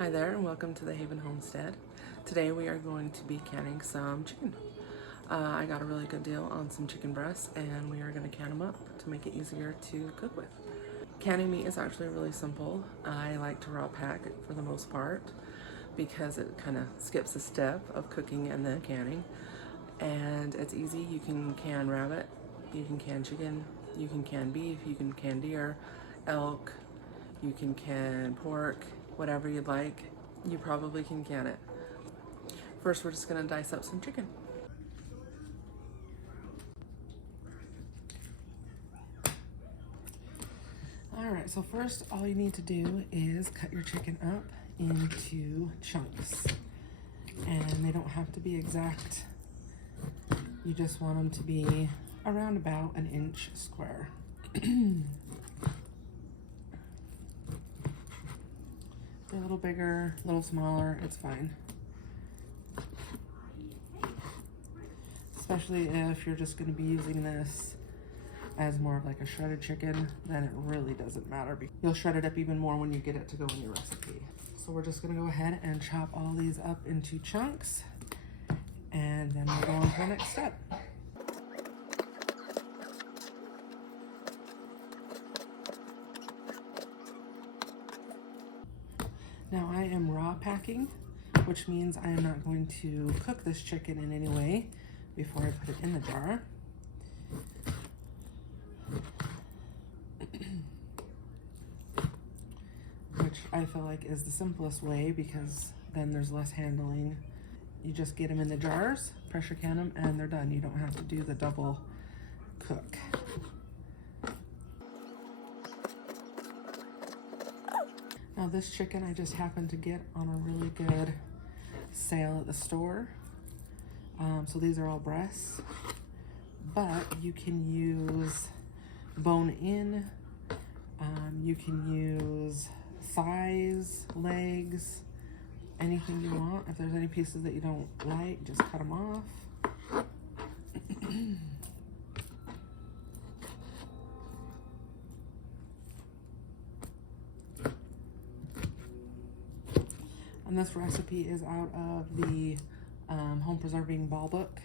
Hi there and welcome to the Haven Homestead. Today we are going to be canning some chicken. I got a really good deal on some chicken breasts and we are going to can them up to make it easier to cook with. Canning meat is actually really simple. I like to raw pack it for the most part because it kind of skips a step of cooking and then canning. And it's easy. You can can rabbit, you can can chicken, you can can beef, you can can deer, elk, you can can pork, whatever you'd like, you probably can can it. First, we're just gonna dice up some chicken. All right, so first all you need to do is cut your chicken up into chunks. And they don't have to be exact. You just want them to be around about an inch square. A little bigger, a little smaller, it's fine. Especially if you're just going to be using this as more of like a shredded chicken, then it really doesn't matter. You'll shred it up even more when you get it to go in your recipe. So we're just going to go ahead and chop all these up into chunks, and then we'll go on to the next step. Now I am raw packing, which means I am not going to cook this chicken in any way before I put it in the jar. Which I feel like is the simplest way because then there's less handling. You just get them in the jars, pressure can them, and they're done. You don't have to do the double cook. Now this chicken I just happened to get on a really good sale at the store. So these are all breasts, but you can use bone in, you can use thighs, legs, anything you want. If there's any pieces that you don't like, just cut them off. And this recipe is out of the Home Preserving Ball Book.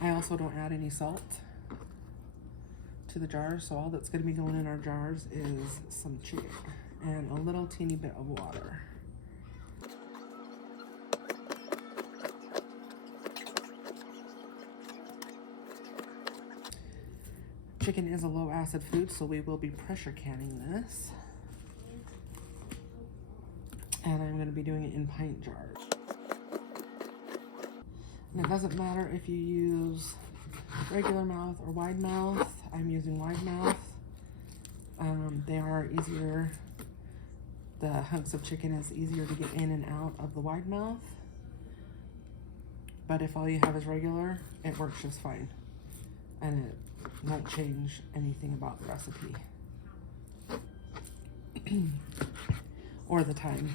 I also don't add any salt to the jars, so all that's going to be going in our jars is some chicken and a little teeny bit of water. Chicken is a low acid food, so we will be pressure canning this. And I'm going to be doing it in pint jars. And it doesn't matter if you use regular mouth or wide mouth. I'm using wide mouth. They are easier. The hunks of chicken is easier to get in and out of the wide mouth. But if all you have is regular, it works just fine. And it won't change anything about the recipe or the time.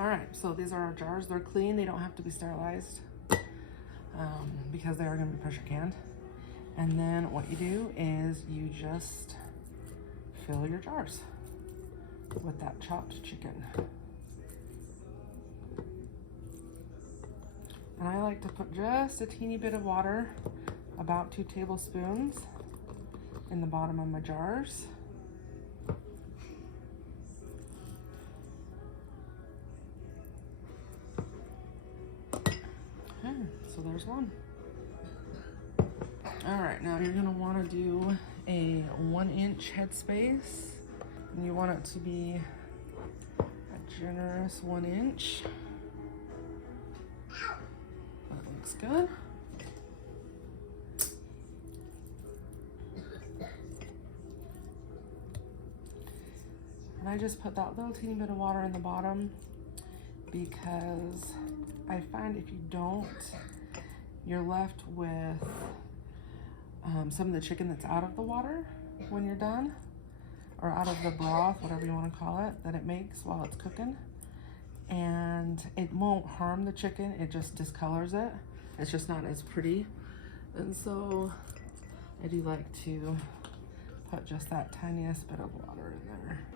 All right, so these are our jars. They're clean. They don't have to be sterilized because they are going to be pressure canned. And then what you do is you just fill your jars with that chopped chicken. And I like to put just a teeny bit of water, about 2 tablespoons, in the bottom of my jars. So there's one. All right, now you're gonna wanna do a 1-inch headspace. And you want it to be a generous 1 inch. That looks good. And I just put that little teeny bit of water in the bottom because I find if you don't, you're left with some of the chicken that's out of the water when you're done, or out of the broth, whatever you want to call it, that it makes while it's cooking. And it won't harm the chicken, it just discolors it. It's just not as pretty. And so I do like to put just that tiniest bit of water in there.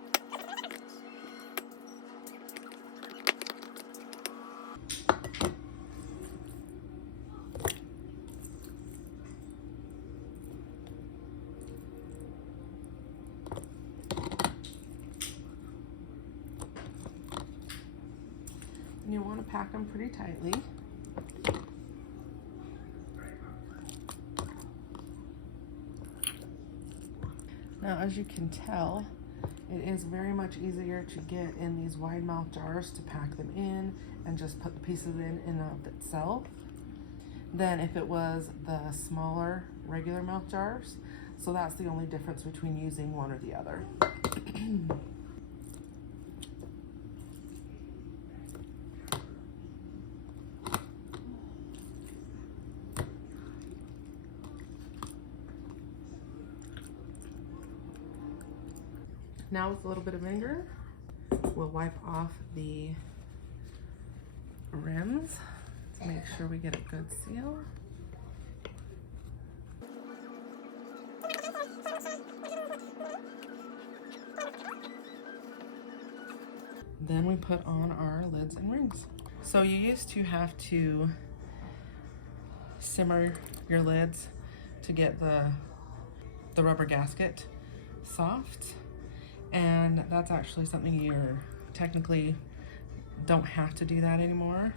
And you want to pack them pretty tightly. Now, as you can tell, it is very much easier to get in these wide mouth jars to pack them in and just put the pieces in and of itself than if it was the smaller regular mouth jars. So that's the only difference between using one or the other. Now with a little bit of vinegar, we'll wipe off the rims to make sure we get a good seal. Then we put on our lids and rings. So you used to have to simmer your lids to get the rubber gasket soft. And that's actually something you're technically don't have to do that anymore.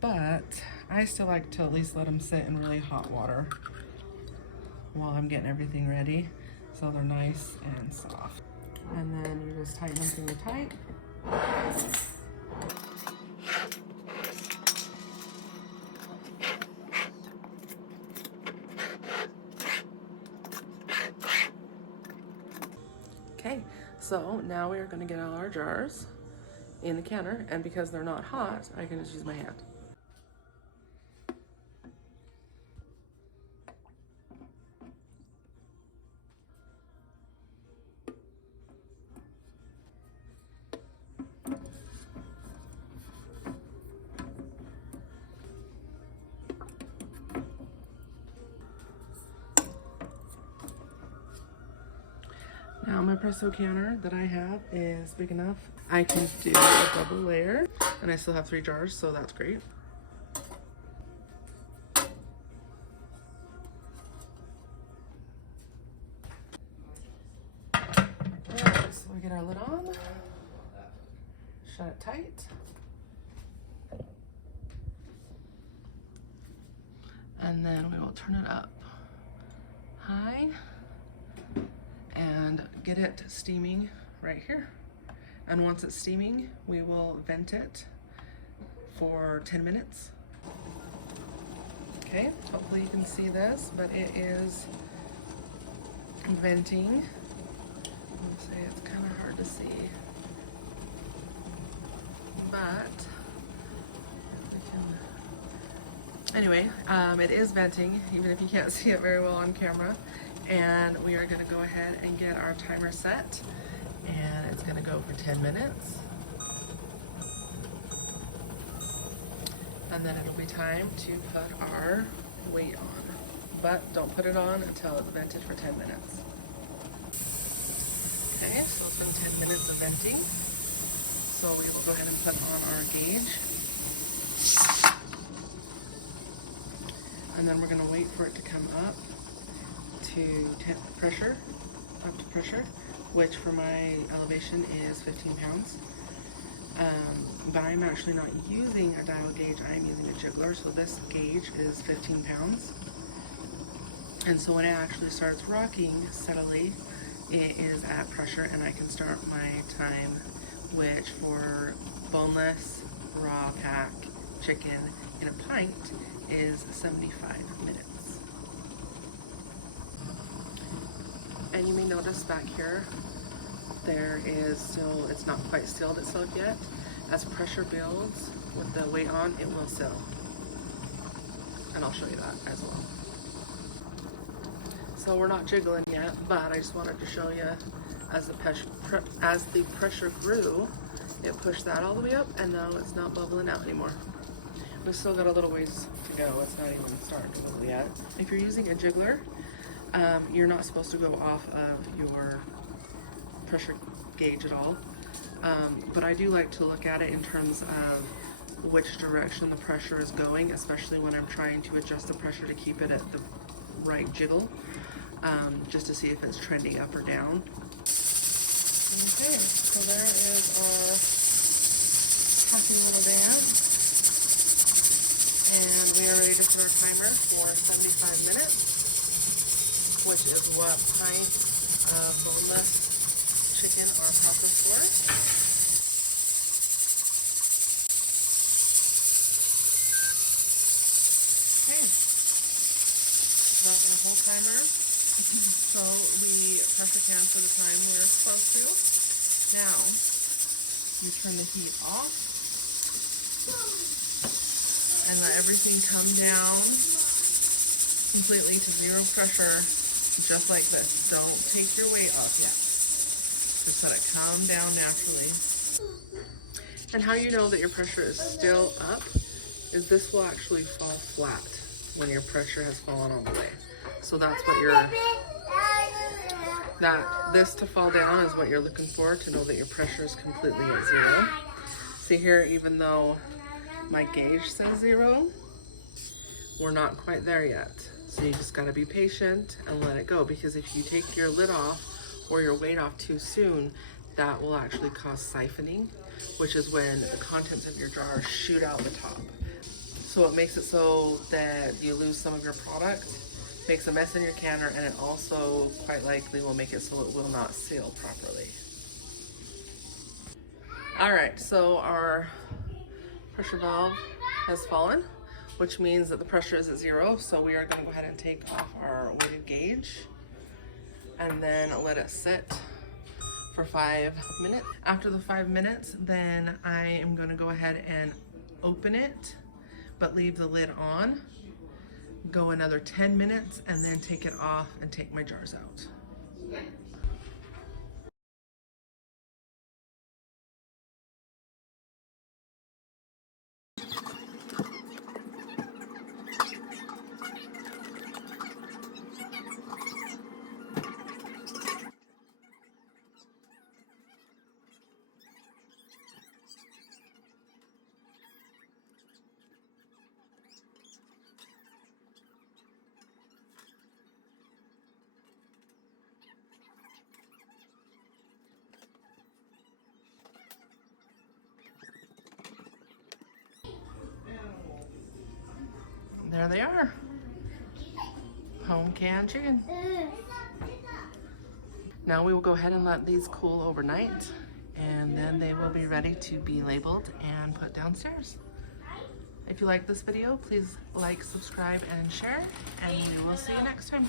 But I still like to at least let them sit in really hot water while I'm getting everything ready so they're nice and soft. And then you just tighten them finger tight. Okay, so now we are going to get all our jars in the canner, and because they're not hot, I can just use my hand. Now my presso canner that I have is big enough. I can do a double layer, and I still have 3 jars, so that's great. Alright, so we get our lid on, shut it tight. And then we will turn it up high and get it steaming right here. And once it's steaming, we will vent it for 10 minutes. Okay, hopefully you can see this, but it is venting. Let's say it's kind of hard to see, but we can. Anyway, it is venting, even if you can't see it very well on camera. And we are going to go ahead and get our timer set, and it's going to go for 10 minutes. And then it'll be time to put our weight on, but don't put it on until it's vented for 10 minutes. Okay, so it's been 10 minutes of venting, so we will go ahead and put on our gauge, and then we're going to wait for it to come up to pressure, which for my elevation is 15 pounds. But I'm actually not using a dial gauge, I'm using a jiggler, so this gauge is 15 pounds. And so when it actually starts rocking steadily, it is at pressure, and I can start my time, which for boneless, raw pack chicken in a pint is 75 minutes. And you may notice back here, it's not quite sealed itself yet. As pressure builds with the weight on, it will seal. And I'll show you that as well. So we're not jiggling yet, but I just wanted to show you as the pressure grew, it pushed that all the way up, and now it's not bubbling out anymore. We've still got a little ways to go. It's not even starting to bubble yet. If you're using a jiggler, you're not supposed to go off of your pressure gauge at all. But I do like to look at it in terms of which direction the pressure is going, especially when I'm trying to adjust the pressure to keep it at the right jiggle, just to see if it's trending up or down. Okay, so there is our happy little dance. And we are ready to put our timer for 75 minutes, which is what pints of boneless chicken are proper for. Okay, that's our whole timer. So we pressure can for the time we're supposed to. Now, you turn the heat off and let everything come down completely to zero pressure, just like this. Don't take your weight off yet. Just let it come down naturally. And how you know that your pressure is still up is this will actually fall flat when your pressure has fallen all the way. So that's what this to fall down is what you're looking for, to know that your pressure is completely at zero. See here, even though my gauge says zero, we're not quite there yet. So you just gotta be patient and let it go, because if you take your lid off or your weight off too soon, that will actually cause siphoning, which is when the contents of your jar shoot out the top. So it makes it so that you lose some of your product, makes a mess in your canner, and it also quite likely will make it so it will not seal properly. All right, so our pressure valve has fallen, which means that the pressure is at zero. So we are going to go ahead and take off our weighted gauge and then let it sit for 5 minutes. After the 5 minutes, then I am going to go ahead and open it, but leave the lid on. Go another 10 minutes and then take it off and take my jars out. There they are, home canned chicken. Now we will go ahead and let these cool overnight, and then they will be ready to be labeled and put downstairs. If you like this video, please like, subscribe, and share, and we will see you next time.